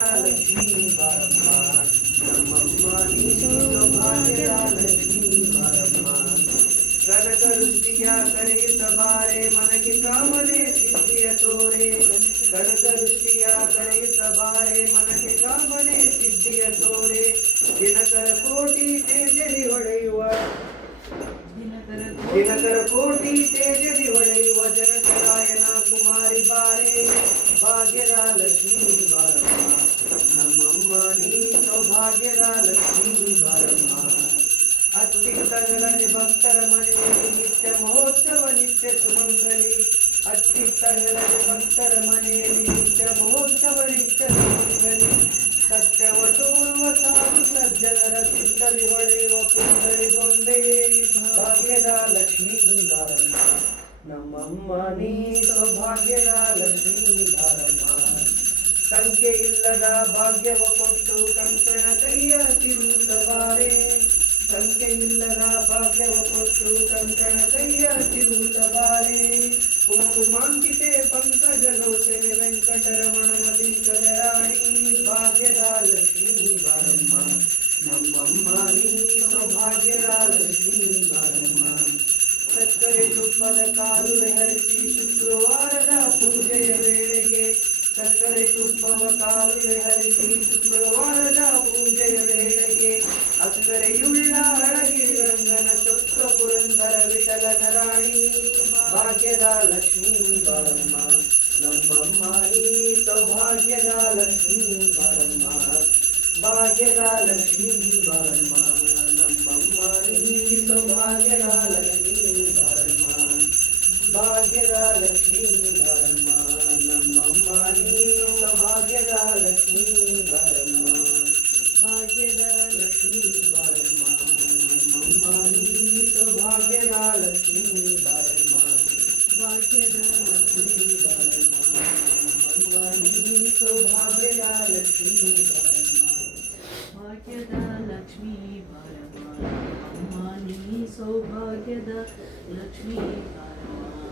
ಲಕ್ಷ್ಮೀ ಬಾರಮ್ಮ ನಮ್ಮಮ್ಮ ನೀನು ಸೌಭಾಗ್ಯದ ಲಕ್ಷ್ಮೀ ಬಾರಮ್ಮ ಕನಕ ವೃಷ್ಟಿಯ ಕರೆಯುತ್ತ ಬಾರೆ ಮನಗೆ ಕಾಮನೆ ಸಿದ್ಧಿಯ ತೋರೆ ಕನಕ ವೃಷ್ಟಿಯ ಕರೆಯುತ್ತ ಬಾರೆ ಮನಗೆ ಕಾಮನೆ ಸಿದ್ಧಿಯ ತೋರೆ ದಿನಕರ ಕೋಟಿ ತೇಜರಿ ಹೊಳೆಯುವ ದಿನಕರ ಕೋಟಿ ತೇಜರಿ ಹೊಳೆಯುವ ಜನಕರಾಯನ ಕುಮಾರಿ ಬಾರೆ ಭಾಗ್ಯದ ಲಕ್ಷ್ಮೀ ಬಾರಮ್ಮ ನಮ್ಮಮ್ಮ ನೀ ಸೌಭಾಗ್ಯದ ಲಕ್ಷ್ಮೀ ಬಾರಮ್ಮ ಅತ್ತಿತ್ತಗಳಲ್ಲಿ ಭಕ್ತರ ಮನೆಯಲ್ಲಿ ನಿತ್ಯ ಮಹೋತ್ಸವ ನಿತ್ಯ ಸುಮಂಗಲಿ ಅತ್ತಿತ್ತಗಳಲ್ಲಿ ಭಕ್ತರ ಮನೆಯಲ್ಲಿ ನಿತ್ಯ ಮಹೋತ್ಸವ ನಿತ್ಯ ಸುಮಂಗಲಿ ಸತ್ಯವ ತೋರುವ ಸಾಧು ಸಜ್ಜನರ ಚಿತ್ತಲಿ ಹೊಳೆಯುವ ಪುಂಗಳಿ ಗೊಂಬೆ ಭಾಗ್ಯದ ಲಕ್ಷ್ಮೀ ಬಾರಮ್ಮ ನಮ್ಮಮ್ಮ ನೀ ಸೌಭಾಗ್ಯದ ಲಕ್ಷ್ಮೀ ಬಾರಮ್ಮ ಸಂಖ್ಯೆ ಇಲ್ಲದ ಭಾಗ್ಯವ ಕೊಟ್ಟು ಕಂಕಣ ಕೈಯ ತಿರುವುತ್ತಬಾರೆ ಸಂಖ್ಯೆ ಇಲ್ಲದ ಭಾಗ್ಯವ ಕೊಟ್ಟು ಕಂಕಣ ಕೈಯ ತಿರುವುತ್ತಬಾರೆ ಕುಂಕುಮಾಂಕಿತೆ ಪಂಕಜ ಲೋಕೆ ವೆಂಕಟರಮಣನ ಬಿಂಕದ ರಾಣಿ ಭಾಗ್ಯದ ಲಕ್ಷ್ಮೀ ಬಾರಮ್ಮ ನಮ್ಮಮ್ಮ ನೀ ಸೌಭಾಗ್ಯದ ಲಕ್ಷ್ಮೀ ಬಾರಮ್ಮ ಸಕ್ಕರೆ ತುಪ್ಪದ ಕಾಲುವೆ ಹರಿಸಿ ಶುಕ್ರವಾರದ ಪೂಜೆಯ ವೇಳೆಗೆ ಸಕ್ಕರೆ ತುಪ್ಪವ ಕಾಲುವೆ ಹರಿಸಿ ಶುಕ್ರವಾರದ ಪೂಜೆಯ ವೇಳೆಗೆ ಅಕ್ಕರೆಯುಳ್ಳ ಅಳಗಿರಂಗನ ಚೊಕ್ಕ ಪುರಂದರ ವಿಠಲನ ರಾಣಿ ಭಾಗ್ಯದ ಲಕ್ಷ್ಮೀ ಬಾರಮ್ಮ ನಮ್ಮಮ್ಮ ನೀ ಸೌಭಾಗ್ಯದ ಲಕ್ಷ್ಮೀ ಬಾರಮ್ಮ ಭಾಗ್ಯದ ಲಕ್ಷ್ಮೀ ಬಾರಮ್ಮ ನಮ್ಮಮ್ಮ ನೀ ಸೌಭಾಗ್ಯದ ಲಕ್ಷ್ಮೀ ಬಾರಮ್ಮ ಭಾಗ್ಯದ ಲಕ್ಷ್ಮೀ ಬಾರಮ್ಮ ನಮ್ಮಮ್ಮ ನೀ ಸೌಭಾಗ್ಯದ ಲಕ್ಷ್ಮೀ ಬಾರಮ್ಮ ಭಾಗ್ಯದ ಲಕ್ಷ್ಮೀ ಬಾರಮ್ಮ ನಮ್ಮಮ್ಮ ನೀ ಸೌಭಾಗ್ಯದ ಲಕ್ಷ್ಮೀ ಬಾರಮ್ಮ ಭಾಗ್ಯದ ಲಕ್ಷ್ಮೀ ಬಾರಮ್ಮ ನಮ್ಮಮ್ಮ ನೀ ಸೌಭಾಗ್ಯದ ಲಕ್ಷ್ಮೀ ಬಾರಮ್ಮ ಭಾಗ್ಯದ ಲಕ್ಷ್ಮೀ ಬಾರಮ್ಮ ನಮ್ಮಮ್ಮ ನೀ ಸೌಭಾಗ್ಯದ ಲಕ್ಷ್ಮೀ ಬಾರಮ್ಮ